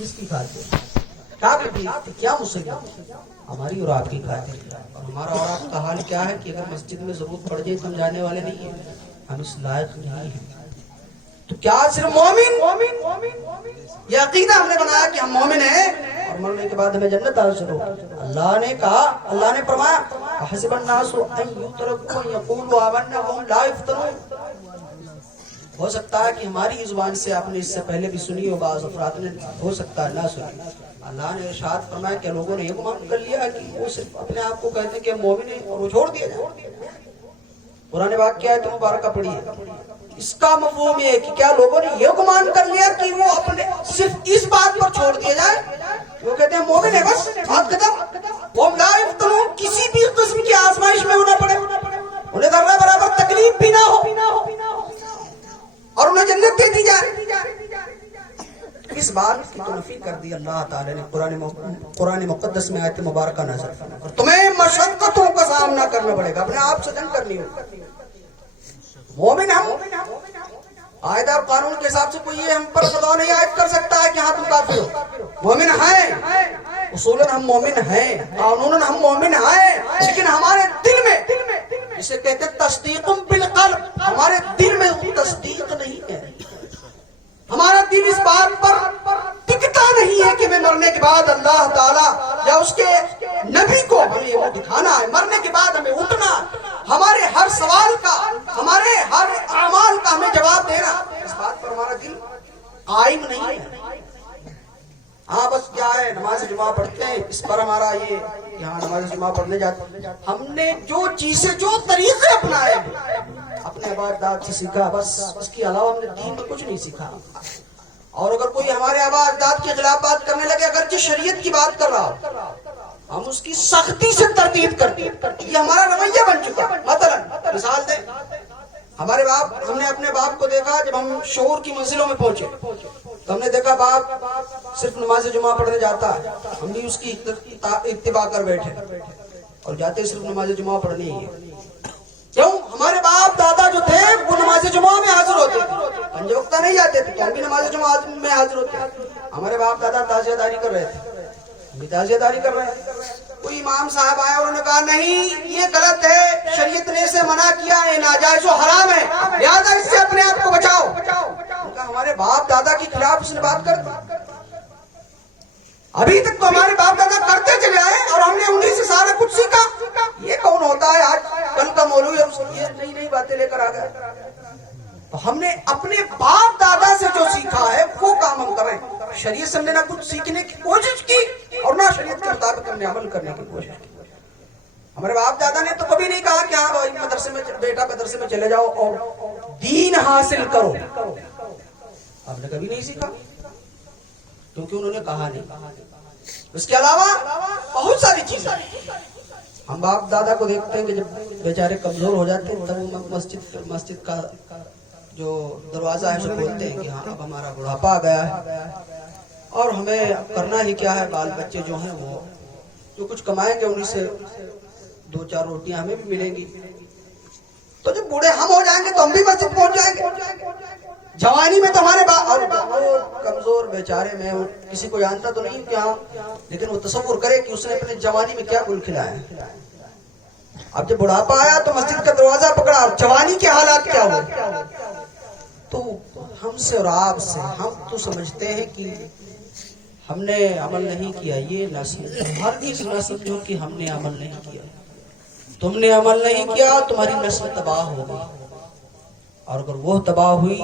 کس کی خاطر؟ کیا مصیبت؟ ہماری اور آپ کی خاطر. اور ہمارا اور آپ کا حال کیا ہے کہ اگر مسجد میں ضرورت پڑ جائے تو ہم جانے والے نہیں ہیں, ہم اس لائق نہیں ہیں. تو کیا صرف مومن یہ عقیدہ ہم نے بنایا کہ ہم مومن ہیں اور مرنے کے بعد ہمیں جنت حاصل ہو؟ اللہ نے کہا, اللہ نے فرمایا حسب الناس ان یترکوا ان یقولوا آمنا وهم لا یفتنون. ہو سکتا ہے کہ ہماری زبان سے آپ نے اس سے پہلے بھی سنی ہو, بعض افراد نے ہو سکتا ہے نہ سنی. اللہ نے ارشاد فرمایا کہ لوگوں نے یہ گمان کر لیا کہ وہ صرف اپنے آپ کو کہتے ہیں کہ مومن ہیں اور وہ چھوڑ دیا جائے. قرآن واقعہ ہے تو مبارکہ پڑھی ہے. اس کا مفہوم یہ ہے کہ کیا لوگوں نے یہ گمان کر لیا کہ وہ اپنے صرف اس بات پر چھوڑ دیا جائے, وہ کہتے ہیں مومن ہے بس بات ختم, وہ لا یفتنون, کسی بھی قسم کی آزمائش میں ہونا پڑے, انہیں ذرہ برابر تکلیف بھی نہ ہو اور انہیں جنت دے دی جائے. اس بات کی تو نفی کر دی اللہ تعالی نے قرآن مقدس میں آیت مبارکہ نازل فرمائی. تمہیں مشقتوں کا سامنا کرنا پڑے گا, اپنے آپ سے جنگ کرنی ہوگی. مومن ہم قاعدہ اور قانون کے حساب سے کوئی یہ ہم پر فتویٰ نہیں عائد کر سکتا ہے کہ ہاں تم کافر ہو. مومن ہیں, اصولاً ہم مومن ہیں, قانوناً ہم مومن ہیں, لیکن ہمارے دل میں اسے کہتے ہیں تصدیق بالقلب, ہمارے دل میں وہ تصدیق نہیں ہے. ہمارا دل اس بات پر ٹکتا نہیں ہے کہ میں مرنے کے بعد اللہ تعالیٰ یا اس کے نبی کو ہمیں وہ دکھانا ہے, مرنے کے بعد ہمیں اٹھنا, ہمارے ہر سوال کا, ہمارے ہر اعمال کا ہمیں جواب دینا, اس بات پر ہمارا دل قائم نہیں ہے. ہاں بس کیا ہے, نماز جمعہ پڑھتے ہیں, اس پر ہمارا یہ یہاں نماز جمعہ پڑھنے جاتے ہیں, ہم نے جو چیزیں جو طریقے اپنائے اپنے عبادات سے سیکھا, بس اس کے علاوہ ہم نے دین میں کچھ نہیں سیکھا. اور اگر کوئی ہمارے عبادات کے خلاف بات کرنے لگے, اگرچہ شریعت کی بات کر رہا ہو, ہم اس کی سختی سے تردید کرتے ہیں. یہ ہمارا رویہ بن چکا. مثلا مثال دیں, ہمارے باپ, ہم نے اپنے باپ کو دیکھا جب ہم شعور کی منزلوں میں پہنچے تو ہم نے دیکھا باپ صرف نماز جمعہ پڑھنے جاتا ہے, ہم بھی اس کی اتباع کر بیٹھے اور جاتے صرف نماز جمعہ پڑھنے ہی ہے. کیوں؟ ہمارے باپ دادا جو تھے وہ نماز جمعہ میں حاضر ہوتے تھے, پنج وقتہ نہیں جاتے تھے, تو ہم بھی نماز جمعہ میں حاضر ہوتے تھے. ہمارے باپ دادا تعزیہ داری کر رہے تھے, ہم بھی تعزیہ داری کر رہے ہیں. کوئی امام صاحب آئے اور انہوں نے کہا نہیں یہ غلط ہے, شریعت نے اسے منع کیا ہے, ناجائز و حرام ہے, لہذا اس سے اپنے آپ کو بچاؤ. ہمارے باپ دادا کے خلاف اس نے بات کر دی. ابھی تک تو ہمارے باپ دادا کرتے چلے آئے اور ہم نے انہیں سے سارا کچھ سیکھا. یہ کون ہوتا ہے آج کل کا مولوی, یہ نئی نئی باتیں لے کر آ گئے. تو ہم نے اپنے باپ دادا سے جو سیکھا ہے وہ کام ہم کریں. شریعت سے ہم نے نہ کچھ سیکھنے کی کوشش کی اور نہ شریعت کے مطابق ہم نے عمل کرنے کی کوشش کی. ہمارے باپ دادا نے تو کبھی نہیں کہا کہ ہاں بھائی مدرسے میں, بیٹا مدرسے میں چلے جاؤ اور دین حاصل کرو. ہم نے کبھی نہیں سیکھا کیونکہ انہوں نے کہا نہیں. اس کے علاوہ بہت ساری چیزیں ہم باپ دادا کو دیکھتے ہیں کہ جب بیچارے کمزور ہو جاتے ہیں تب وہ مسجد کا جو دروازہ ہے اسے کھولتے ہیں کہ ہاں اب ہمارا بڑھاپا آ گیا ہے اور ہمیں کرنا ہی کیا ہے. بال بچے جو ہیں وہ جو کچھ کمائیں گے انہیں سے دو چار روٹیاں ہمیں بھی ملیں گی. تو جب بوڑھے ہم ہو جائیں گے تو ہم بھی مسجد پہنچ جائیں گے. جوانی میں تو ہمارے اور وہ کمزور بیچارے میں کسی کو جانتا تو نہیں کیا, لیکن وہ تصور کرے کہ اس نے اپنے جوانی میں کیا گل کھلایا ہے. اب جب بڑھاپا آیا تو مسجد کا دروازہ پکڑا اور جوانی کے حالات کیا ہوئے. تو ہم سے اور آپ سے ہم تو سمجھتے ہیں کہ ہم نے عمل نہیں کیا. یہ نہ سمجھو, ہر چیز نہ سمجھو کہ ہم نے عمل نہیں کیا. تم نے عمل نہیں کیا, تمہاری نسل تباہ ہوگی, اور اگر وہ تباہ ہوئی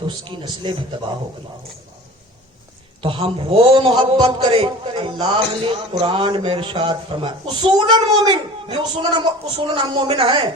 تو اس کی نسلیں بھی تباہ ہو گئی. تو ہم وہ محبت کریں. اللہ نے قرآن میں ارشاد فرمایا اصولاً مومن, یہ اصولاً ہم مومن ہیں,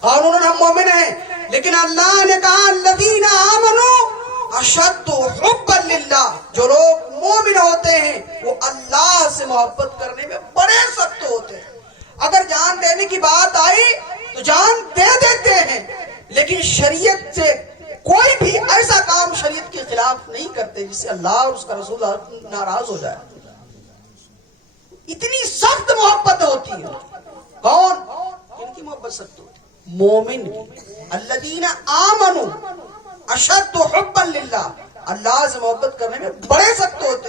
قانوناً ہم مومن ہیں, لیکن اللہ نے کہا الذین آمنوا اشد حبا للہ, جو لوگ مومن ہوتے ہیں وہ اللہ سے محبت کرنے میں بڑے سخت ہوتے ہیں. اگر جان دینے کی بات آئی تو جان دے دیتے ہیں, لیکن شریعت سے کوئی بھی ایسا کام شریعت کے خلاف نہیں کرتے جس سے اللہ اور اس کا رسول ناراض ہو جائے. اتنی سخت محبت ہوتی ہے. کون ان کی محبت سخت ہوتی ہے؟ مومن کی. الذین آمنوا اشد حبا للہ, اللہ سے محبت کرنے میں بڑے سخت ہوتے.